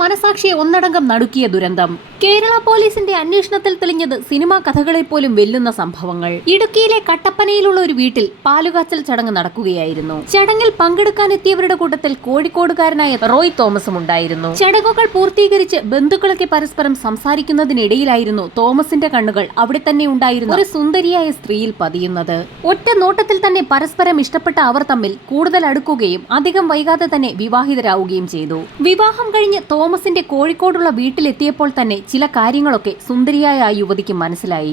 മനസാക്ഷിയെ ഒന്നടങ്കം നടുക്കിയ ദുരന്തം. കേരള പോലീസിന്റെ അന്വേഷണത്തിൽ തെളിഞ്ഞത് സിനിമാ കഥകളെ പോലും വെല്ലുന്ന സംഭവങ്ങൾ. ഇടുക്കിയിലെ കട്ടപ്പനയിലുള്ള ഒരു വീട്ടിൽ പാലുകാച്ചൽ ചടങ്ങ് നടക്കുകയായിരുന്നു. ചടങ്ങിൽ പങ്കെടുക്കാനെത്തിയവരുടെ കൂട്ടത്തിൽ കോഴിക്കോടുകാരനായ റോയ് തോമസും ഉണ്ടായിരുന്നു. ചടങ്ങുകൾ പൂർത്തീകരിച്ച് ബന്ധുക്കളൊക്കെ പരസ്പരം സംസാരിക്കുന്നതിനിടയിലായിരുന്നു തോമസിന്റെ കണ്ണുകൾ അവിടെ തന്നെ ഉണ്ടായിരുന്ന ഒരു സുന്ദരിയായ സ്ത്രീയിൽ പതിയുന്നത്. ഒറ്റ നോട്ടത്തിൽ തന്നെ പരസ്പരം ഇഷ്ടപ്പെട്ട അവർ തമ്മിൽ കൂടുതൽ അടുക്കുകയും അധികം വൈകാതെ തന്നെ വിവാഹിതരാവുകയും ചെയ്തു. വിവാഹം കഴിഞ്ഞ് തോമസിന്റെ കോഴിക്കോടുള്ള വീട്ടിലെത്തിയപ്പോൾ തന്നെ ചില കാര്യങ്ങളൊക്കെ സുന്ദരിയായ ആ യുവതിക്ക് മനസ്സിലായി.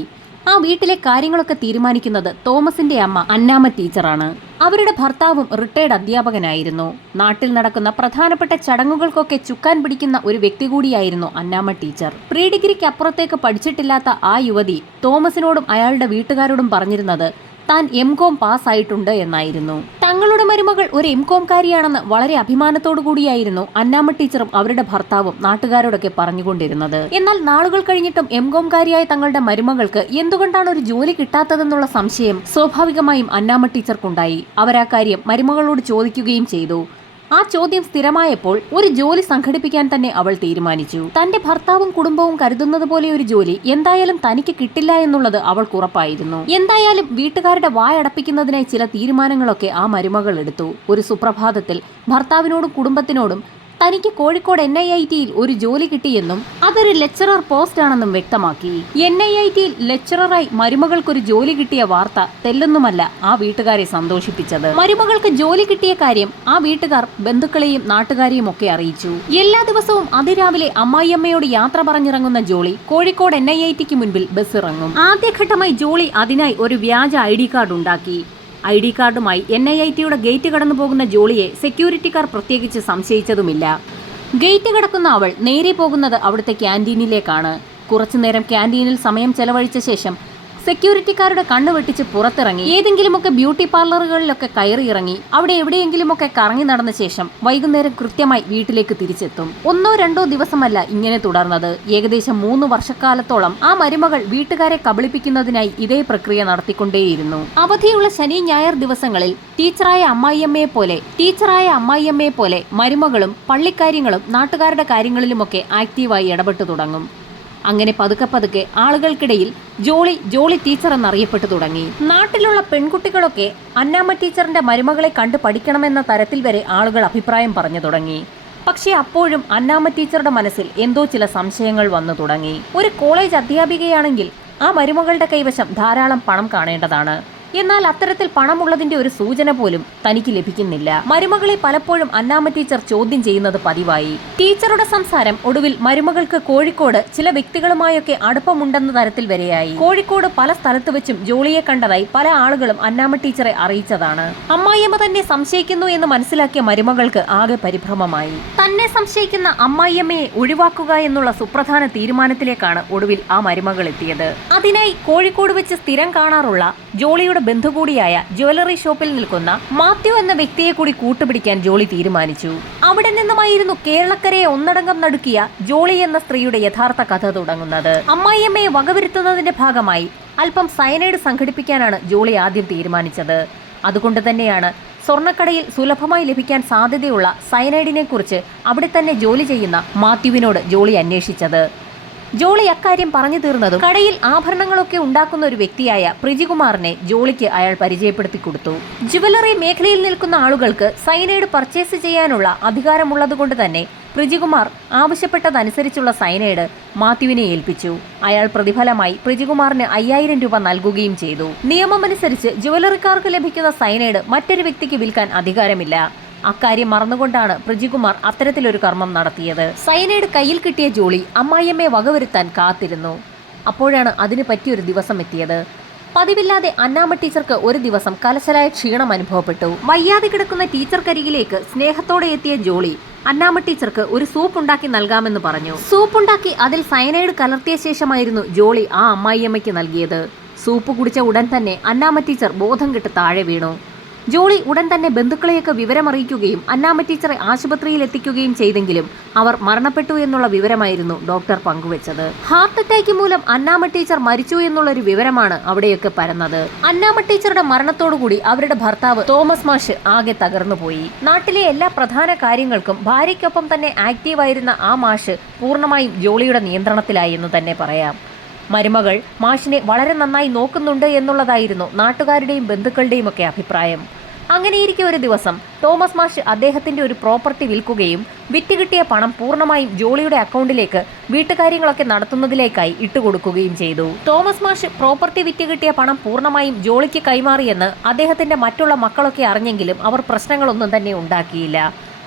ആ വീട്ടിലെ കാര്യങ്ങളൊക്കെ തീരുമാനിക്കുന്നത് തോമസിന്റെ അമ്മ അന്നാമ്മ ടീച്ചറാണ്. അവരുടെ ഭർത്താവും റിട്ടയർഡ് അധ്യാപകനായിരുന്നു. നാട്ടിൽ നടക്കുന്ന പ്രധാനപ്പെട്ട ചടങ്ങുകൾക്കൊക്കെ ചുക്കാൻ പിടിക്കുന്ന ഒരു വ്യക്തി കൂടിയായിരുന്നു അന്നാമ്മ ടീച്ചർ. പ്രീ ഡിഗ്രിക്ക് അപ്പുറത്തേക്ക് പഠിച്ചിട്ടില്ലാത്ത ആ യുവതി തോമസിനോടും അയാളുടെ വീട്ടുകാരോടും പറഞ്ഞിരുന്നത് താൻ എംകോം പാസ്സായിട്ടുണ്ട് എന്നായിരുന്നു. തങ്ങളുടെ മരുമകൾ ഒരു എംകോംകാരിയാണെന്ന് വളരെ അഭിമാനത്തോടു കൂടിയായിരുന്നു അന്നാമ്മ ടീച്ചറും അവരുടെ ഭർത്താവും നാട്ടുകാരോടൊക്കെ പറഞ്ഞുകൊണ്ടിരുന്നത്. എന്നാൽ നാളുകൾ കഴിഞ്ഞിട്ടും എംകോംകാരിയായ തങ്ങളുടെ മരുമകൾക്ക് എന്തുകൊണ്ടാണ് ഒരു ജോലി കിട്ടാത്തതെന്നുള്ള സംശയം സ്വാഭാവികമായും അന്നാമ്മ ടീച്ചർക്കുണ്ടായി. അവരാ കാര്യം മരുമകളോട് ചോദിക്കുകയും ചെയ്തു. ആ ചോദ്യം സ്ഥിരമായപ്പോൾ ഒരു ജോലി സംഘടിപ്പിക്കാൻ തന്നെ അവൾ തീരുമാനിച്ചു. തന്റെ ഭർത്താവും കുടുംബവും കരുതുന്നത് പോലെ ഒരു ജോലി എന്തായാലും തനിക്ക് കിട്ടില്ല എന്നുള്ളത് അവൾക്ക് ഉറപ്പായിരുന്നു. എന്തായാലും വീട്ടുകാരുടെ വായടപ്പിക്കുന്നതിനായി ചില തീരുമാനങ്ങളൊക്കെ ആ മരുമകൾ എടുത്തു. ഒരു സുപ്രഭാതത്തിൽ ഭർത്താവിനോടും കുടുംബത്തിനോടും തനിക്ക് കോഴിക്കോട് NIITയിൽ ഒരു ജോലി കിട്ടിയെന്നും അതൊരു ലെക്ചറർ പോസ്റ്റ് ആണെന്നും വ്യക്തമാക്കി. NIITയിൽ ലെക്ചററായി മരുമകൾക്കൊരു ജോലി കിട്ടിയ വാർത്ത തെല്ലൊന്നുമല്ല ആ വീട്ടുകാരെ സന്തോഷിപ്പിച്ചത്. മരുമകൾക്ക് ജോലി കിട്ടിയ കാര്യം ആ വീട്ടുകാർ ബന്ധുക്കളെയും നാട്ടുകാരെയും ഒക്കെ അറിയിച്ചു. എല്ലാ ദിവസവും അതിരാവിലെ അമ്മായിയമ്മയോട് യാത്ര പറഞ്ഞിറങ്ങുന്ന ജോളി കോഴിക്കോട് NIITക്ക് മുൻപിൽ ബസ് ഇറങ്ങും. ആദ്യഘട്ടമായി ജോളി അതിനായി ഒരു വ്യാജ ID കാർഡ് ഉണ്ടാക്കി. ID കാർഡുമായി NIITയുടെ ഗേറ്റ് കടന്നു പോകുന്ന ജോളിയെ സെക്യൂരിറ്റിക്കാർ പ്രത്യേകിച്ച് സംശയിച്ചതുമില്ല. ഗേറ്റ് കടക്കുന്ന അവൾ നേരെ പോകുന്നത് അവിടുത്തെ ക്യാൻറ്റീനിലേക്കാണ്. കുറച്ചുനേരം ക്യാൻറ്റീനിൽ സമയം ചെലവഴിച്ച ശേഷം സെക്യൂരിറ്റിക്കാരുടെ കണ്ണു വെട്ടിച്ച് പുറത്തിറങ്ങി ഏതെങ്കിലുമൊക്കെ ബ്യൂട്ടി പാർലറുകളിലൊക്കെ കയറി ഇറങ്ങി അവിടെ എവിടെയെങ്കിലുമൊക്കെ കറങ്ങി നടന്ന ശേഷം വൈകുന്നേരം കൃത്യമായി വീട്ടിലേക്ക് തിരിച്ചെത്തും. 1-2 ദിവസമല്ല ഇങ്ങനെ തുടർന്നത്. ഏകദേശം 3 വർഷക്കാലത്തോളം ആ മരുമകൾ വീട്ടുകാരെ കബളിപ്പിക്കുന്നതിനായി ഇതേ പ്രക്രിയ നടത്തിക്കൊണ്ടേയിരുന്നു. അവധിയുള്ള ശനി ഞായർ ദിവസങ്ങളിൽ ടീച്ചറായ അമ്മായിയമ്മയെ പോലെ മരുമകളും പള്ളിക്കാര്യങ്ങളും നാട്ടുകാരുടെ കാര്യങ്ങളിലുമൊക്കെ ആക്റ്റീവായി ഇടപെട്ടു തുടങ്ങും. അങ്ങനെ പതുക്കെ ആളുകൾക്കിടയിൽ ജോളി ടീച്ചർ എന്നറിയപ്പെട്ടു തുടങ്ങി. നാട്ടിലുള്ള പെൺകുട്ടികളൊക്കെ അന്നാമ്മ ടീച്ചറിന്റെ മരുമകളെ കണ്ടു പഠിക്കണമെന്ന തരത്തിൽ വരെ ആളുകൾ അഭിപ്രായം പറഞ്ഞു തുടങ്ങി. പക്ഷേ അപ്പോഴും അന്നാമ്മ ടീച്ചറുടെ മനസ്സിൽ എന്തോ ചില സംശയങ്ങൾ വന്നു തുടങ്ങി. ഒരു കോളേജ് അധ്യാപികയാണെങ്കിൽ ആ മരുമകളുടെ കൈവശം ധാരാളം പണം കാണേണ്ടതാണ്. എന്നാൽ അത്തരത്തിൽ പണമുള്ളതിന്റെ ഒരു സൂചന പോലും തനിക്ക് ലഭിക്കുന്നില്ല. മരുമകളെ പലപ്പോഴും അന്നാമ്മ ടീച്ചർ ചോദ്യം ചെയ്യുന്നത് പതിവായി. ടീച്ചറുടെ സംസാരം ഒടുവിൽ മരുമകൾക്ക് കോഴിക്കോട് ചില വ്യക്തികളുമായൊക്കെ അടുപ്പമുണ്ടെന്ന തരത്തിൽ വരെയായി. കോഴിക്കോട് പല സ്ഥലത്ത് വെച്ചും ജോളിയെ കണ്ടതായി പല ആളുകളും അന്നാമ്മ ടീച്ചറെ അറിയിച്ചതാണ്. അമ്മായിയമ്മ തന്നെ സംശയിക്കുന്നു എന്ന് മനസ്സിലാക്കിയ മരുമകൾക്ക് ആകെ പരിഭ്രമമായി. തന്നെ സംശയിക്കുന്ന അമ്മായിയമ്മയെ ഒഴിവാക്കുക എന്നുള്ള സുപ്രധാന തീരുമാനത്തിലേക്കാണ് ഒടുവിൽ ആ മരുമകൾ എത്തിയത്. അതിനായി കോഴിക്കോട് വെച്ച് സ്ഥിരം കാണാറുള്ള ജോളിയുടെ ബന്ധു കൂടിയായ ജ്വല്ലറി ഷോപ്പിൽ നിൽക്കുന്ന മാത്യു എന്ന വ്യക്തിയെ കൂടി കൂട്ടുപിടിക്കാൻ ജോളി തീരുമാനിച്ചു. അവിടെ നിന്നുമായിരുന്നു കേരളക്കരയെ ഒന്നടങ്കം നടുക്കിയ ജോളി എന്ന സ്ത്രീയുടെ യഥാർത്ഥ കഥ തുടങ്ങുന്നത്. അമ്മായിയമ്മയെ വകവരുത്തുന്നതിന്റെ ഭാഗമായി അല്പം സയനൈഡ് സംഘടിപ്പിക്കാനാണ് ജോളി ആദ്യം തീരുമാനിച്ചത്. അതുകൊണ്ട് തന്നെയാണ് സ്വർണ്ണക്കടയിൽ സുലഭമായി ലഭിക്കാൻ സാധ്യതയുള്ള സയനൈഡിനെ കുറിച്ച് അവിടെ തന്നെ ജോലി ചെയ്യുന്ന മാത്യുവിനോട് ജോളി അന്വേഷിച്ചത്. ജോളി അക്കാര്യം പറഞ്ഞു തീർന്നതും കടയിൽ ആഭരണങ്ങളൊക്കെ ഉണ്ടാക്കുന്ന ഒരു വ്യക്തിയായ പ്രിജികുമാറിനെ ജോളിക്ക് അയാൾ പരിചയപ്പെടുത്തി കൊടുത്തു. ജുവലറി മേഖലയിൽ നിൽക്കുന്ന ആളുകൾക്ക് സയനൈഡ് പർച്ചേസ് ചെയ്യാനുള്ള അധികാരമുള്ളതുകൊണ്ട് തന്നെ പ്രിജികുമാർ ആവശ്യപ്പെട്ടതനുസരിച്ചുള്ള സയനൈഡ് മാത്യുവിനെ ഏൽപ്പിച്ചു. അയാൾ പ്രതിഫലമായി പ്രിജികുമാറിന് 5000 രൂപ നൽകുകയും ചെയ്തു. നിയമമനുസരിച്ച് ജുവലറിക്കാർക്ക് ലഭിക്കുന്ന സയനൈഡ് മറ്റൊരു വ്യക്തിക്ക് വിൽക്കാൻ അധികാരമില്ല. അക്കാര്യം മറന്നുകൊണ്ടാണ് പ്രിജികുമാർ അത്തരത്തിലൊരു കർമ്മം നടത്തിയത്. സയനൈഡ് കയ്യിൽ കിട്ടിയ ജോളി അമ്മായിയമ്മയെ വകവരുത്താൻ കാത്തിരുന്നു. അപ്പോഴാണ് അതിന് പറ്റിയൊരു ദിവസം എത്തിയത്. പതിവില്ലാതെ അന്നാമ്മ ടീച്ചർക്ക് ഒരു ദിവസം കലശലായ ക്ഷീണം അനുഭവപ്പെട്ടു. വയ്യാതെ കിടക്കുന്ന ടീച്ചർക്കരികിലേക്ക് സ്നേഹത്തോടെ എത്തിയ ജോളി അന്നാമ്മ ടീച്ചർക്ക് ഒരു സൂപ്പ് ഉണ്ടാക്കി നൽകാമെന്ന് പറഞ്ഞു. സൂപ്പ് ഉണ്ടാക്കി അതിൽ സയനൈഡ് കലർത്തിയ ശേഷമായിരുന്നു ജോളി ആ അമ്മായിയമ്മയ്ക്ക് നൽകിയത്. സൂപ്പ് കുടിച്ച ഉടൻ തന്നെ അന്നാമ്മ ടീച്ചർ ബോധം കെട്ട് താഴെ വീണു. ജോളി ഉടൻ തന്നെ ബന്ധുക്കളെയൊക്കെ വിവരമറിയിക്കുകയും അന്നാമ്മ ടീച്ചറെ ആശുപത്രിയിൽ എത്തിക്കുകയും ചെയ്തെങ്കിലും അവർ മരണപ്പെട്ടു എന്നുള്ള വിവരമായിരുന്നു ഡോക്ടർ പങ്കുവച്ചത്. ഹാർട്ട് അറ്റാക്ക് മൂലം അന്നാമ്മ ടീച്ചർ മരിച്ചു എന്നുള്ളൊരു വിവരമാണ് അവിടെയൊക്കെ പരന്നത്. അന്നാമ്മ ടീച്ചറുടെ മരണത്തോടുകൂടി അവരുടെ ഭർത്താവ് തോമസ് മാഷ് ആകെ തകർന്നുപോയി. നാട്ടിലെ എല്ലാ പ്രധാന കാര്യങ്ങൾക്കും ഭാര്യയ്ക്കൊപ്പം തന്നെ ആക്റ്റീവായിരുന്ന ആ മാഷ് പൂർണ്ണമായും ജോളിയുടെ നിയന്ത്രണത്തിലായി എന്ന് തന്നെ പറയാം. മരുമകൾ മാഷിനെ വളരെ നന്നായി നോക്കുന്നുണ്ട് എന്നുള്ളതായിരുന്നു നാട്ടുകാരുടെയും ബന്ധുക്കളുടെയും ഒക്കെ അഭിപ്രായം. അങ്ങനെയിരിക്കെ ഒരു ദിവസം തോമസ് മാഷ് അദ്ദേഹത്തിന്റെ ഒരു പ്രോപ്പർട്ടി വിൽക്കുകയും വിറ്റുകിട്ടിയ പണം പൂർണ്ണമായും ജോളിയുടെ അക്കൗണ്ടിലേക്ക് വീട്ടുകാര്യങ്ങളൊക്കെ നടത്തുന്നതിലേക്കായി ഇട്ടുകൊടുക്കുകയും ചെയ്തു. തോമസ് മാഷ് പ്രോപ്പർട്ടി വിറ്റുകിട്ടിയ പണം പൂർണ്ണമായും ജോളിക്ക് കൈമാറിയെന്ന് അദ്ദേഹത്തിന്റെ മറ്റുള്ള മക്കളൊക്കെ അറിഞ്ഞെങ്കിലും അവർ പ്രശ്നങ്ങളൊന്നും തന്നെ ഉണ്ടാക്കിയില്ല.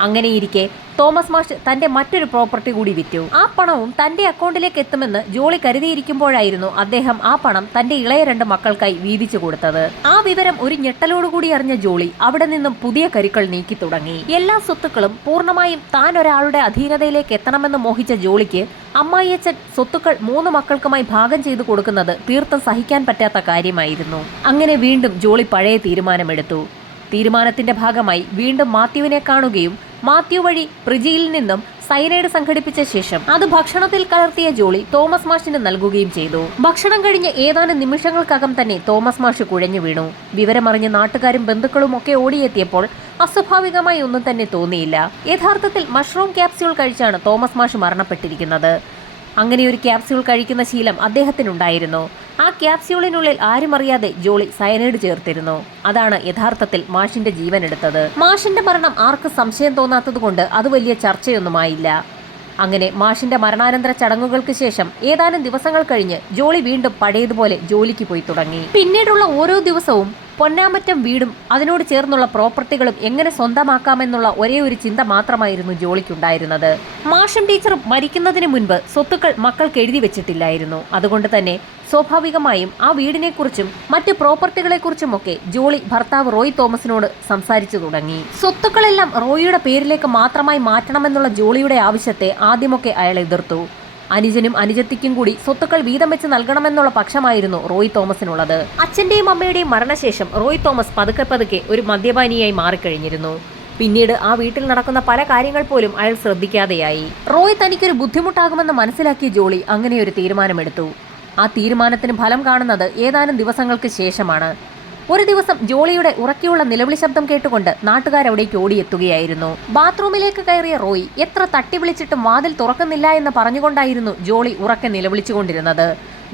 അങ്ങനെയിരിക്കെ തോമസ് മാഷ് തന്റെ മറ്റൊരു പ്രോപ്പർട്ടി കൂടി വിറ്റു. ആ പണവും തന്റെ അക്കൗണ്ടിലേക്ക് എത്തുമെന്ന് ജോളി കരുതിയിരിക്കുമ്പോഴായിരുന്നു അദ്ദേഹം ആ പണം തന്റെ ഇളയ 2 മക്കൾക്കായി വീതിച്ചു കൊടുത്തത്. ആ വിവരം ഒരു ഞെട്ടലോടുകൂടി അറിഞ്ഞ ജോളി അവിടെ നിന്നും പുതിയ കരുക്കൾ നീക്കി തുടങ്ങി. എല്ലാ സ്വത്തുക്കളും പൂർണ്ണമായും താൻ ഒരാളുടെ അധീനതയിലേക്ക് എത്തണമെന്ന് മോഹിച്ച ജോളിക്ക് അമ്മായിയച്ഛൻ സ്വത്തുക്കൾ 3 മക്കൾക്കുമായി ഭാഗം ചെയ്തു കൊടുക്കുന്നത് തീർത്തും സഹിക്കാൻ പറ്റാത്ത കാര്യമായിരുന്നു. അങ്ങനെ വീണ്ടും ജോളി പഴയ തീരുമാനമെടുത്തു. തീരുമാനത്തിന്റെ ഭാഗമായി വീണ്ടും മാത്യുവിനെ കാണുകയും മാത്യു വഴി പ്രിജിയിൽ നിന്നും സൈനൈഡ് സംഘടിപ്പിച്ച ശേഷം അത് ഭക്ഷണത്തിൽ കലർത്തിയ ജോളി തോമസ് മാഷിന് നൽകുകയും ചെയ്തു. ഭക്ഷണം കഴിഞ്ഞ് ഏതാനും നിമിഷങ്ങൾക്കകം തന്നെ തോമസ് മാഷ് കുഴഞ്ഞു വീണു. വിവരമറിഞ്ഞ് നാട്ടുകാരും ബന്ധുക്കളും ഒക്കെ ഓടിയെത്തിയപ്പോൾ അസ്വാഭാവികമായി ഒന്നും തന്നെ തോന്നിയില്ല. യഥാർത്ഥത്തിൽ മഷ്റൂം ക്യാപ്സ്യൂൾ കഴിച്ചാണ് തോമസ് മാഷ് മരണപ്പെട്ടിരിക്കുന്നത്. അങ്ങനെ ഒരു ക്യാപ്സ്യൂൾ കഴിക്കുന്ന ശീലം അദ്ദേഹത്തിനുണ്ടായിരുന്നു. ആ ക്യാപ്സ്യൂളിനുള്ളിൽ ആരും അറിയാതെ ജോളി സയനൈഡ് ചേർത്തിരുന്നു. അതാണ് യഥാർത്ഥത്തിൽ മാഷിന്റെ ജീവൻ എടുത്തത്. മാഷിന്റെ മരണം ആർക്കും സംശയം തോന്നാത്തതുകൊണ്ട് അത് വലിയ ചർച്ചയൊന്നുമായില്ല. അങ്ങനെ മാഷിന്റെ മരണാനന്തര ചടങ്ങുകൾക്ക് ശേഷം ഏതാനും ദിവസങ്ങൾ കഴിഞ്ഞ് ജോളി വീണ്ടും പഴയതുപോലെ ജോലിക്ക് പോയി തുടങ്ങി. പിന്നീടുള്ള ഓരോ ദിവസവും പൊന്നാമറ്റം വീടും അതിനോട് ചേർന്നുള്ള പ്രോപ്പർട്ടികളും എങ്ങനെ സ്വന്തമാക്കാമെന്നുള്ള ഒരേ ഒരു ചിന്ത മാത്രമായിരുന്നു ജോളിക്കുണ്ടായിരുന്നത്. മാഷും ടീച്ചറും മരിക്കുന്നതിന് മുൻപ് സ്വത്തുക്കൾ മക്കൾക്ക് എഴുതി വെച്ചിട്ടില്ലായിരുന്നു. അതുകൊണ്ട് തന്നെ സ്വാഭാവികമായും ആ വീടിനെക്കുറിച്ചും മറ്റ് പ്രോപ്പർട്ടികളെക്കുറിച്ചുമൊക്കെ ജോളി ഭർത്താവ് റോയ് തോമസിനോട് സംസാരിച്ചു തുടങ്ങി. സ്വത്തുക്കളെല്ലാം റോയിയുടെ പേരിലേക്ക് മാത്രമായി മാറ്റണമെന്നുള്ള ജോളിയുടെ ആവശ്യത്തെ ആദ്യമൊക്കെ അയാൾ എതിർത്തു. അനുജനും അനുജത്തിക്കും കൂടി സ്വത്തുക്കൾ വീതം വെച്ച് നൽകണമെന്നുള്ള പക്ഷമായിരുന്നു റോയ് തോമസിനുള്ളത്. അച്ഛന്റെയും അമ്മയുടെയും മരണശേഷം റോയ് തോമസ് പതുക്കെ ഒരു മദ്യപാനിയായി മാറിക്കഴിഞ്ഞിരുന്നു. പിന്നീട് ആ വീട്ടിൽ നടക്കുന്ന പല കാര്യങ്ങൾ പോലും അയാൾ ശ്രദ്ധിക്കാതെയായി. റോയ് തനിക്കൊരു ബുദ്ധിമുട്ടാകുമെന്ന് മനസ്സിലാക്കിയ ജോളി അങ്ങനെ ഒരു തീരുമാനമെടുത്തു. ആ തീരുമാനത്തിന് ഫലം കാണുന്നത് ഏതാനും ദിവസങ്ങൾക്ക് ശേഷമാണ്. ഒരു ദിവസം ജോളിയുടെ ഉറക്കെയുള്ള നിലവിളി ശബ്ദം കേട്ടുകൊണ്ട് നാട്ടുകാരവിടേക്ക് ഓടിയെത്തുകയായിരുന്നു. ബാത്റൂമിലേക്ക് കയറിയ റോയ് എത്ര തട്ടി വിളിച്ചിട്ടും വാതിൽ തുറക്കുന്നില്ല എന്ന് പറഞ്ഞുകൊണ്ടായിരുന്നു ജോളി ഉറക്കെ നിലവിളിച്ചുകൊണ്ടിരുന്നത്.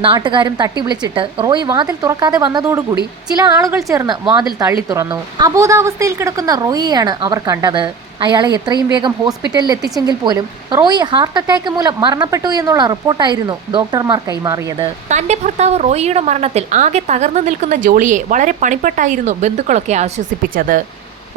നാട്ടുകാരും തട്ടി വിളിച്ചിട്ട് റോയ് വാതിൽ തുറക്കാതെ വന്നതോടുകൂടി ചില ആളുകൾ ചേർന്ന് വാതിൽ തള്ളി തുറന്നു. അബോധാവസ്ഥയിൽ കിടക്കുന്ന റോയിയെയാണ് അവർ കണ്ടത്. അയാളെ എത്രയും വേഗം ഹോസ്പിറ്റലിൽ എത്തിച്ചെങ്കിൽ പോലും റോയി ഹാർട്ട് അറ്റാക്ക് മൂലം മരണപ്പെട്ടു എന്നുള്ള റിപ്പോർട്ടായിരുന്നു ഡോക്ടർമാർ കൈമാറിയത്. തന്റെ ഭർത്താവ് റോയിയുടെ മരണത്തിൽ ആകെ തകർന്നു നിൽക്കുന്ന ജോളിയെ വളരെ പണിപ്പെട്ടായിരുന്നു ബന്ധുക്കളൊക്കെ ആശ്വസിപ്പിച്ചത്.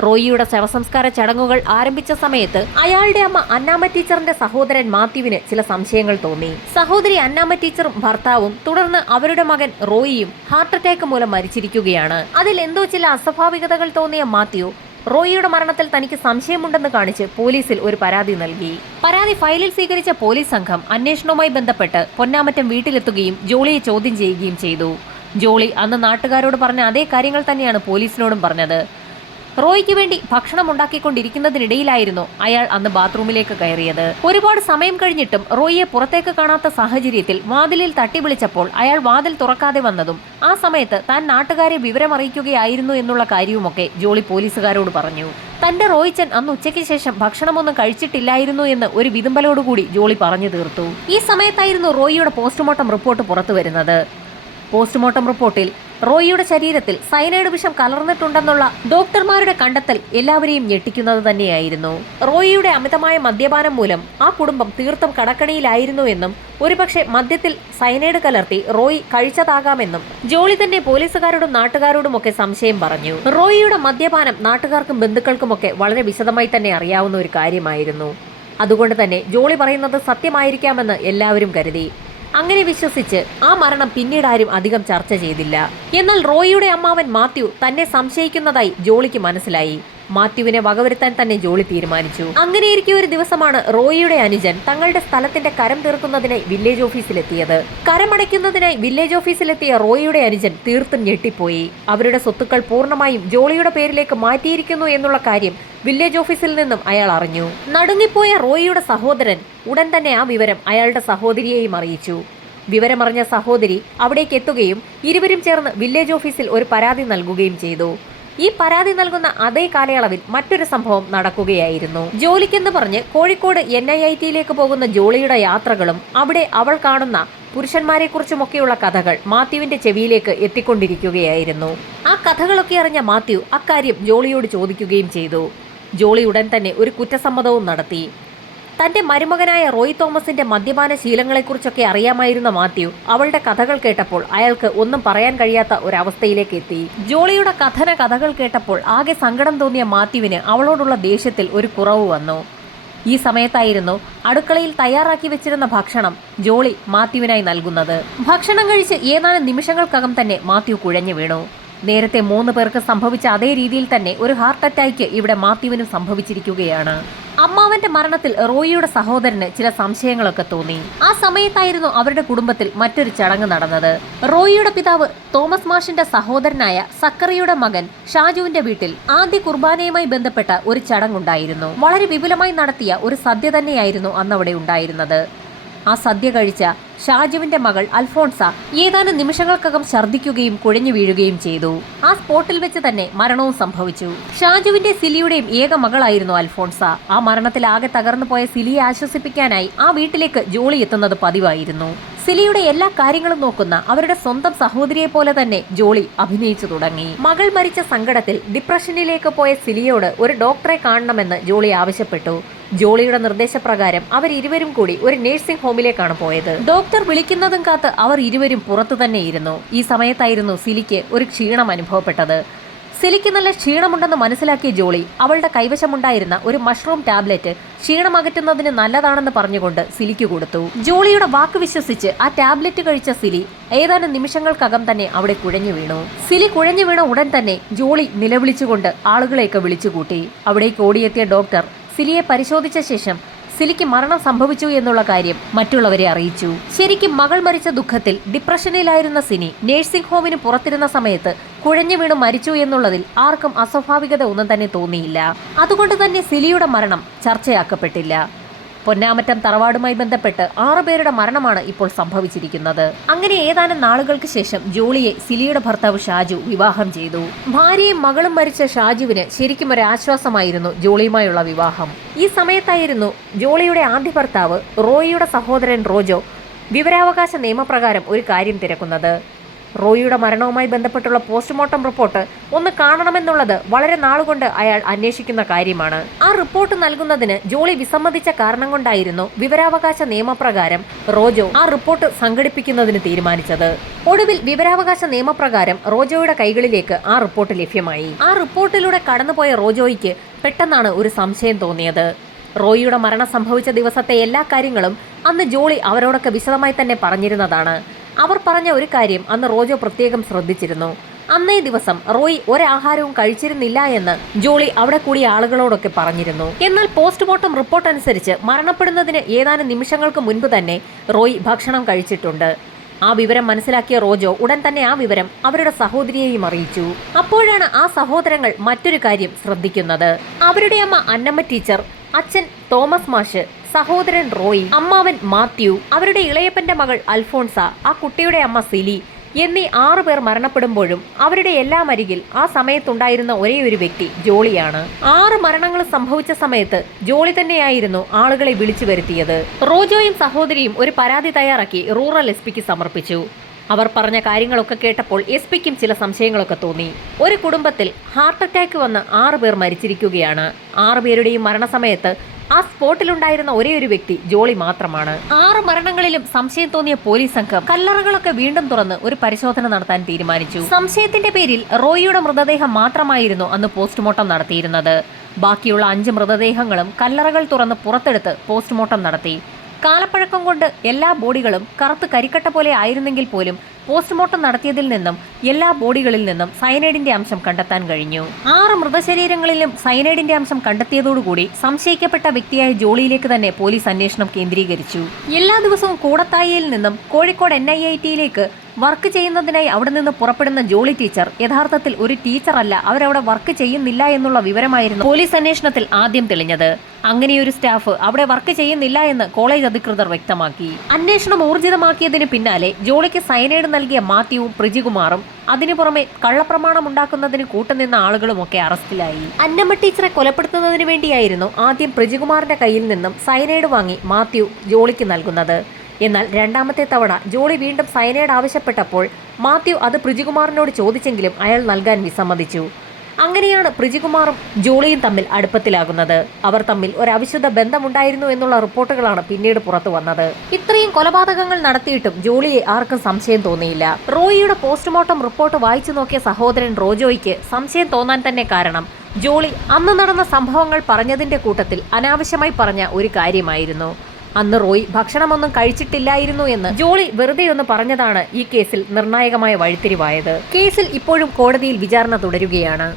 റോയിയുടെ ശവസംസ്കാര ചടങ്ങുകൾ ആരംഭിച്ച സമയത്ത് അയാളുടെ അമ്മ അന്നാമ്മ ടീച്ചറിന്റെ സഹോദരൻ മാത്യുവിന് ചില സംശയങ്ങൾ തോന്നി. സഹോദരി അന്നാമ്മ ടീച്ചറും ഭർത്താവും തുടർന്ന് അവരുടെ മകൻ റോയിയും ഹാർട്ട് അറ്റാക്ക് മൂലം മരിച്ചിരിക്കുകയാണ്. അതിൽ എന്തോ ചില അസ്വാഭാവികതകൾ തോന്നിയ മാത്യു റോയിയുടെ മരണത്തിൽ തനിക്ക് സംശയമുണ്ടെന്ന് കാണിച്ച് പോലീസിൽ ഒരു പരാതി നൽകി. പരാതി ഫയലിൽ സ്വീകരിച്ച പോലീസ് സംഘം അന്വേഷണവുമായി ബന്ധപ്പെട്ട് പൊന്നാമറ്റം വീട്ടിലെത്തുകയും ജോളിയെ ചോദ്യം ചെയ്യുകയും ചെയ്തു. ജോളി അന്ന് നാട്ടുകാരോട് പറഞ്ഞ അതേ കാര്യങ്ങൾ തന്നെയാണ് പോലീസിനോടും പറഞ്ഞത്. റോയ്ക്ക് വേണ്ടി ഭക്ഷണം ഉണ്ടാക്കിക്കൊണ്ടിരിക്കുന്നതിനിടയിലായിരുന്നു അയാൾ അന്ന് ബാത്റൂമിലേക്ക് കയറിയത്. ഒരുപാട് സമയം കഴിഞ്ഞിട്ടും റോയിയെ പുറത്തേക്ക് കാണാത്ത സാഹചര്യത്തിൽ വാതിലിൽ തട്ടി വിളിച്ചപ്പോൾ അയാൾ വാതിൽ തുറക്കാതെ വന്നതും ആ സമയത്ത് താൻ നാട്ടുകാരെ വിവരമറിയിക്കുകയായിരുന്നു എന്നുള്ള കാര്യവുമൊക്കെ ജോളി പോലീസുകാരോട് പറഞ്ഞു. തന്റെ റോയിച്ചൻ അന്ന് ഉച്ചയ്ക്ക് ശേഷം ഭക്ഷണമൊന്നും കഴിച്ചിട്ടില്ലായിരുന്നു എന്ന് ഒരു വിതുമ്പലോടുകൂടി ജോളി പറഞ്ഞു തീർത്തു. ഈ സമയത്തായിരുന്നു റോയിയുടെ പോസ്റ്റ്മോർട്ടം റിപ്പോർട്ട് പുറത്തു വരുന്നത്. പോസ്റ്റ്മോർട്ടം റിപ്പോർട്ടിൽ റോയിയുടെ ശരീരത്തിൽ സയനൈഡ് വിഷം കലർന്നിട്ടുണ്ടെന്നുള്ള ഡോക്ടർമാരുടെ കണ്ടെത്തൽ എല്ലാവരെയും ഞെട്ടിക്കുന്നത് തന്നെയായിരുന്നു. റോയിയുടെ അമിതമായ മദ്യപാനം മൂലം ആ കുടുംബം തീർത്തും കടക്കണിയിലായിരുന്നു എന്നും ഒരുപക്ഷെ മദ്യത്തിൽ സയനൈഡ് കലർത്തി റോയി കഴിച്ചതാകാമെന്നും ജോളി തന്നെ പോലീസുകാരോടും നാട്ടുകാരോടുമൊക്കെ സംശയം പറഞ്ഞു. റോയിയുടെ മദ്യപാനം നാട്ടുകാർക്കും ബന്ധുക്കൾക്കുമൊക്കെ വളരെ വിശദമായി തന്നെ അറിയാവുന്ന ഒരു കാര്യമായിരുന്നു. അതുകൊണ്ട് തന്നെ ജോളി പറയുന്നത് സത്യമായിരിക്കാമെന്ന് എല്ലാവരും കരുതി. അങ്ങനെ വിശ്വസിച്ച് ആ മരണം പിന്നീട് ആരും അധികം ചർച്ച ചെയ്തില്ല. എന്നാൽ റോയിയുടെ അമ്മാവൻ മാത്യു തന്നെ സംശയിക്കുന്നതായി ജോളിക്ക് മനസ്സിലായി. മാത്യുവിനെ വകവരുത്താൻ തന്നെ ജോളി തീരുമാനിച്ചു. അങ്ങനെയിരിക്കെ ഒരു ദിവസമാണ് റോയിയുടെ അനുജൻ തങ്ങളുടെ സ്ഥലത്തിന്റെ കരം തീർക്കുന്നതിനായി വില്ലേജ് ഓഫീസിലെത്തിയത്. കരമടയ്ക്കുന്നതിനായി വില്ലേജ് ഓഫീസിലെത്തിയ റോയിയുടെ അനുജൻ തീർത്തും ഞെട്ടിപ്പോയി. അവരുടെ സ്വത്തുക്കൾ പൂർണ്ണമായും ജോളിയുടെ പേരിലേക്ക് മാറ്റിയിരിക്കുന്നു എന്നുള്ള കാര്യം വില്ലേജ് ഓഫീസിൽ നിന്നും അയാൾ അറിഞ്ഞു. നടുങ്ങിപ്പോയ റോയിയുടെ സഹോദരൻ ഉടൻ തന്നെ ആ വിവരം അയാളുടെ സഹോദരിയെയും അറിയിച്ചു. വിവരമറിഞ്ഞ സഹോദരി അവിടേക്ക് എത്തുകയും ഇരുവരും ചേർന്ന് വില്ലേജ് ഓഫീസിൽ ഒരു പരാതി നൽകുകയും ചെയ്തു. ഈ പരാതി നൽകുന്ന അതേ കാലയളവിൽ മറ്റൊരു സംഭവം നടക്കുകയായിരുന്നു. ജോലിക്കെന്ന് പറഞ്ഞ് കോഴിക്കോട് NIITയിലേക്ക് പോകുന്ന ജോളിയുടെ യാത്രകളും അവിടെ അവൾ കാണുന്ന പുരുഷന്മാരെക്കുറിച്ചുമൊക്കെയുള്ള കഥകൾ മാത്യുവിന്റെ ചെവിയിലേക്ക് എത്തിക്കൊണ്ടിരിക്കുകയായിരുന്നു. ആ കഥകളൊക്കെ അറിഞ്ഞ മാത്യു അക്കാര്യം ജോളിയോട് ചോദിക്കുകയും ചെയ്തു. ജോളി ഉടൻ തന്നെ ഒരു കുറ്റസമ്മതവും നടത്തി. തന്റെ മരുമകനായ റോയ് തോമസിന്റെ മദ്യപാന ശീലങ്ങളെക്കുറിച്ചൊക്കെ അറിയാമായിരുന്ന മാത്യു അവളുടെ കഥകൾ കേട്ടപ്പോൾ അയാൾക്ക് ഒന്നും പറയാൻ കഴിയാത്ത ഒരവസ്ഥയിലേക്ക് എത്തി. ജോളിയുടെ കഥകൾ കേട്ടപ്പോൾ ആകെ സങ്കടം തോന്നിയ മാത്യുവിന് അവളോടുള്ള ദേഷ്യത്തിൽ ഒരു കുറവ് വന്നു. ഈ സമയത്തായിരുന്നു അടുക്കളയിൽ തയ്യാറാക്കി വെച്ചിരുന്ന ഭക്ഷണം ജോളി മാത്യുവിനായി നൽകുന്നത്. ഭക്ഷണം കഴിച്ച് ഏതാനും നിമിഷങ്ങൾക്കകം തന്നെ മാത്യു കുഴഞ്ഞു വീണു. നേരത്തെ 3 പേർക്ക് സംഭവിച്ച അതേ രീതിയിൽ തന്നെ ഒരു ഹാർട്ട് അറ്റാക്ക് ഇവിടെ മാത്യുവിനും സംഭവിച്ചിരിക്കുകയാണ്. അമ്മാവന്റെ മരണത്തിൽ റോയിയുടെ സഹോദരന് ചില സംശയങ്ങളൊക്കെ തോന്നി. ആ സമയത്തായിരുന്നു അവരുടെ കുടുംബത്തിൽ മറ്റൊരു ചടങ്ങ് നടന്നത്. റോയിയുടെ പിതാവ് തോമസ് മാഷിന്റെ സഹോദരനായ സക്കറിയുടെ മകൻ ഷാജുവിന്റെ വീട്ടിൽ ആദ്യ കുർബാനയുമായി ബന്ധപ്പെട്ട ഒരു ചടങ്ങുണ്ടായിരുന്നു. വളരെ വിപുലമായി നടത്തിയ ഒരു സദ്യ തന്നെയായിരുന്നു അന്നവിടെ ഉണ്ടായിരുന്നത്. ആ സദ്യ കഴിച്ച ഷാജുവിന്റെ മകൾ അൽഫോൺസ ഏതാനും നിമിഷങ്ങൾക്കകം ഛർദ്ദിക്കുകയും കുഴഞ്ഞു വീഴുകയും ചെയ്തു. ആ സ്പോട്ടിൽ വെച്ച് തന്നെ മരണവും സംഭവിച്ചു. ഷാജുവിന്റെ സിലിയുടെയും ഏക മകളായിരുന്നു അൽഫോൺസ. ആ മരണത്തിൽ ആകെ തകർന്നു പോയ സിലിയെ ആശ്വസിപ്പിക്കാനായി ആ വീട്ടിലേക്ക് ജോളി എത്തുന്നത് പതിവായിരുന്നു. സിലിയുടെ എല്ലാ കാര്യങ്ങളും നോക്കുന്ന അവരുടെ സ്വന്തം സഹോദരിയെ പോലെ തന്നെ ജോളി അഭിനയിച്ചു തുടങ്ങി. മകൾ മരിച്ച സങ്കടത്തിൽ ഡിപ്രഷനിലേക്ക് പോയ സിലിയോട് ഒരു ഡോക്ടറെ കാണണമെന്ന് ജോളി ആവശ്യപ്പെട്ടു. ജോളിയുടെ നിർദ്ദേശപ്രകാരം അവരിരുവരും കൂടി ഒരു നഴ്സിംഗ് ഹോമിലേക്കാണ് പോയത്. ഡോക്ടർ വിളിക്കുന്നതും കാത്ത് അവർ ഇരുവരും പുറത്തു തന്നെയിരുന്നു. ഈ സമയത്തായിരുന്നു സിലിക്ക് ഒരു ക്ഷീണം അനുഭവപ്പെട്ടത്. സിലിക്ക് നല്ല ക്ഷീണമുണ്ടെന്ന് മനസ്സിലാക്കിയ ജോളി അവളുടെ കൈവശമുണ്ടായിരുന്ന ഒരു മഷ്റൂം ടാബ്ലറ്റ് ക്ഷീണം അകറ്റുന്നതിന് നല്ലതാണെന്ന് പറഞ്ഞുകൊണ്ട് സിലിക്ക് കൊടുത്തു. ജോളിയുടെ വാക്ക് വിശ്വസിച്ച് ആ ടാബ്ലറ്റ് കഴിച്ച സിലി ഏതാനും നിമിഷങ്ങൾക്കകം തന്നെ അവിടെ കുഴഞ്ഞു വീണു. സിലി കുഴഞ്ഞു വീണ ഉടൻ തന്നെ ജോളി നിലവിളിച്ചുകൊണ്ട് ആളുകളെയൊക്കെ വിളിച്ചുകൂട്ടി. അവിടേക്ക് ഓടിയെത്തിയ ഡോക്ടർ സിലിയെ പരിശോധിച്ച ശേഷം സിലിക്ക് മരണം സംഭവിച്ചു എന്നുള്ള കാര്യം മറ്റുള്ളവരെ അറിയിച്ചു. ശരിക്കും മകൾ മരിച്ച ദുഃഖത്തിൽ ഡിപ്രഷനിലായിരുന്ന സിനി നഴ്സിംഗ് ഹോമിന് പുറത്തിരുന്ന സമയത്ത് കുഴഞ്ഞു വീണ് മരിച്ചു എന്നുള്ളതിൽ ആർക്കും അസ്വാഭാവികത ഒന്നും തന്നെ തോന്നിയില്ല. അതുകൊണ്ട് തന്നെ സിലിയുടെ മരണം ചർച്ചയാക്കപ്പെട്ടില്ല. പൊന്നാമറ്റം തറവാടുമായി ബന്ധപ്പെട്ട് 6 പേരുടെ മരണമാണ് ഇപ്പോൾ സംഭവിച്ചിരിക്കുന്നത്. അങ്ങനെ ഏതാനും നാളുകൾക്ക് ശേഷം ജോളിയെ സിലിയുടെ ഭർത്താവ് ഷാജു വിവാഹം ചെയ്തു. ഭാര്യയും മകളും മരിച്ച ഷാജുവിന് ശരിക്കും ഒരു ആശ്വാസമായിരുന്നു ജോളിയുമായുള്ള വിവാഹം. ഈ സമയത്തായിരുന്നു ജോളിയുടെ ആദ്യ ഭർത്താവ് റോയിയുടെ സഹോദരൻ റോജോ വിവരാവകാശ നിയമപ്രകാരം ഒരു കാര്യം തിരക്കുന്നത്. റോയിയുടെ മരണവുമായി ബന്ധപ്പെട്ടുള്ള പോസ്റ്റ്മോർട്ടം റിപ്പോർട്ട് ഒന്ന് കാണണമെന്നുള്ളത് വളരെ നാളുകൊണ്ട് അയാൾ അന്വേഷിക്കുന്ന കാര്യമാണ്. ആ റിപ്പോർട്ട് നൽകുന്നതിന് ജോളി വിസമ്മതിച്ച കാരണം കൊണ്ടായിരുന്നു വിവരാവകാശ നിയമപ്രകാരം റോജോ ആ റിപ്പോർട്ട് സംഘടിപ്പിക്കുന്നതിന് തീരുമാനിച്ചത്. ഒടുവിൽ വിവരാവകാശ നിയമപ്രകാരം റോജോയുടെ കൈകളിലേക്ക് ആ റിപ്പോർട്ട് ലഭ്യമായി. ആ റിപ്പോർട്ടിലൂടെ കടന്നുപോയ റോജോയ്ക്ക് പെട്ടെന്നാണ് ഒരു സംശയം തോന്നിയത്. റോയിയുടെ മരണം സംഭവിച്ച ദിവസത്തെ എല്ലാ കാര്യങ്ങളും അന്ന് ജോളി അവരോടൊക്കെ വിശദമായി തന്നെ പറഞ്ഞിരുന്നതാണ്. അവർ പറഞ്ഞ ഒരു കാര്യം അന്ന് റോജോ പ്രത്യേകം ശ്രദ്ധിച്ചിരുന്നു. അന്നേ ദിവസം റോയി ഒരാഹാരവും കഴിച്ചിരുന്നില്ല എന്ന് ജോളി അവിടെ കൂടിയ ആളുകളോടൊക്കെ പറഞ്ഞിരുന്നു. എന്നാൽ പോസ്റ്റ്മോർട്ടം റിപ്പോർട്ട് അനുസരിച്ച് മരണപ്പെടുന്നതിന് ഏതാനും നിമിഷങ്ങൾക്ക് മുൻപ് തന്നെ റോയി ഭക്ഷണം കഴിച്ചിട്ടുണ്ട്. ആ വിവരം മനസ്സിലാക്കിയ റോജോ ഉടൻ തന്നെ ആ വിവരം അവരുടെ സഹോദരിയെയും അറിയിച്ചു. അപ്പോഴാണ് ആ സഹോദരങ്ങൾ മറ്റൊരു കാര്യം ശ്രദ്ധിക്കുന്നത്. അവരുടെ അമ്മ അന്നമ്മ ടീച്ചർ, അച്ഛൻ തോമസ് മാഷ്, സഹോദരൻ റോയി, അമ്മാവൻ മാത്യു, അവരുടെ ഇളയപ്പന്റെ മകൾ അൽഫോൺസ, ആ കുട്ടിയുടെ അമ്മ സിലി എന്നീ 6 പേർ മരണപ്പെടുമ്പോഴും അവരുടെ എല്ലാം അരികിൽ ആ സമയത്തുണ്ടായിരുന്ന ഒരേയൊരു വ്യക്തി ജോളിയാണ്. 6 മരണങ്ങൾ സംഭവിച്ച സമയത്ത് ജോളി തന്നെയായിരുന്നു ആളുകളെ വിളിച്ചു വരുത്തിയത്. റോജോയും സഹോദരിയും ഒരു പരാതി തയ്യാറാക്കി റൂറൽ SP-ക്ക് സമർപ്പിച്ചു. അവർ പറഞ്ഞ കാര്യങ്ങളൊക്കെ കേട്ടപ്പോൾ SP-ക്കും ചില സംശയങ്ങളൊക്കെ തോന്നി. ഒരു കുടുംബത്തിൽ ഹാർട്ട് അറ്റാക്ക് വന്ന് 6 പേർ മരിച്ചിരിക്കുകയാണ്. 6 പേരുടെയും മരണസമയത്ത് ആ സ്പോട്ടിലുണ്ടായിരുന്ന ഒരേയൊരു വ്യക്തി ജോളി മാത്രമാണ്. 6 മരണങ്ങളിലും സംശയം തോന്നിയ പോലീസ് സംഘം കല്ലറകളൊക്കെ വീണ്ടും തുറന്ന് ഒരു പരിശോധന നടത്താൻ തീരുമാനിച്ചു. സംശയത്തിന്റെ പേരിൽ റോയിയുടെ മൃതദേഹം മാത്രമായിരുന്നു അന്ന് പോസ്റ്റ്മോർട്ടം നടത്തിയിരുന്നത്. ബാക്കിയുള്ള 5 മൃതദേഹങ്ങളും കല്ലറകൾ തുറന്ന് പുറത്തെടുത്ത് പോസ്റ്റ്മോർട്ടം നടത്തി. കാലപ്പഴക്കം കൊണ്ട് എല്ലാ ബോഡികളും കറുത്ത് കരിക്കട്ട പോലെ ആയിരുന്നെങ്കിൽ പോലും പോസ്റ്റ്മോർട്ടം നടത്തിയതിൽ നിന്നും എല്ലാ ബോഡികളിൽ നിന്നും സയനൈഡിന്റെ അംശം കണ്ടെത്താൻ കഴിഞ്ഞു. 6 മൃതശരീരങ്ങളിലും സയനൈഡിന്റെ അംശം കണ്ടെത്തിയതോടുകൂടി സംശയിക്കപ്പെട്ട വ്യക്തിയായ ജോളിയിലേക്ക് തന്നെ പോലീസ് അന്വേഷണം കേന്ദ്രീകരിച്ചു. എല്ലാ ദിവസവും കൂടത്തായിയിൽ നിന്നും കോഴിക്കോട് NIIT വർക്ക് ചെയ്യുന്നതിനായി അവിടെ നിന്ന് പുറപ്പെടുന്ന ജോളി ടീച്ചർ യഥാർത്ഥത്തിൽ ഒരു ടീച്ചറല്ല, അവരവിടെ വർക്ക് ചെയ്യുന്നില്ല എന്നുള്ള വിവരമായിരുന്നു പോലീസ് അന്വേഷണത്തിൽ ആദ്യം തെളിഞ്ഞത്. അങ്ങനെയൊരു സ്റ്റാഫ് അവിടെ വർക്ക് ചെയ്യുന്നില്ല എന്ന് കോളേജ് അധികൃതർ വ്യക്തമാക്കി. അന്വേഷണം ഊർജിതമാക്കിയതിന് പിന്നാലെ ജോളിക്ക് സയനൈഡ് നൽകിയ മാത്യുവും പ്രിജികുമാറും അതിനു പുറമെ കള്ളപ്രമാണം ഉണ്ടാക്കുന്നതിന് കൂട്ടുനിന്ന ആളുകളുമൊക്കെ അറസ്റ്റിലായി. അന്നമ്മ ടീച്ചറെ കൊലപ്പെടുത്തുന്നതിന് വേണ്ടിയായിരുന്നു ആദ്യം പ്രിജികുമാറിന്റെ കയ്യിൽ നിന്നും സയനൈഡ് വാങ്ങി മാത്യു ജോളിക്ക് നൽകുന്നത്. എന്നാൽ രണ്ടാമത്തെ തവണ ജോളി വീണ്ടും സയനൈഡ് ആവശ്യപ്പെട്ടപ്പോൾ മാത്യു അത് പ്രിജികുമാറിനോട് ചോദിച്ചെങ്കിലും അയാൾ നൽകാൻ വിസമ്മതിച്ചു. അങ്ങനെയാണ് പ്രിജികുമാറും ജോളിയും തമ്മിൽ അടുപ്പത്തിലാകുന്നത്. അവർ തമ്മിൽ ഒരു അവിശുദ്ധ ബന്ധമുണ്ടായിരുന്നു എന്നുള്ള റിപ്പോർട്ടുകളാണ് പിന്നീട് പുറത്തു വന്നത്. ഇത്രയും കൊലപാതകങ്ങൾ നടത്തിയിട്ടും ജോളിയെ ആർക്കും സംശയം തോന്നിയില്ല. റോയിയുടെ പോസ്റ്റ്മോർട്ടം റിപ്പോർട്ട് വായിച്ചു നോക്കിയ സഹോദരൻ റോജോയ്ക്ക് സംശയം തോന്നാൻ തന്നെ കാരണം ജോളി അന്ന് നടന്ന സംഭവങ്ങൾ പറഞ്ഞതിന്റെ കൂട്ടത്തിൽ അനാവശ്യമായി പറഞ്ഞ ഒരു കാര്യമായിരുന്നു. അന്ന് റോയ് ഭക്ഷണമൊന്നും കഴിച്ചിട്ടില്ലായിരുന്നു എന്ന് ജോളി വെറുതെയൊന്ന് പറഞ്ഞതാണ് ഈ കേസിൽ നിർണായകമായ വഴിത്തിരിവായത്. കേസിൽ ഇപ്പോഴും കോടതിയിൽ വിചാരണ തുടരുകയാണ്.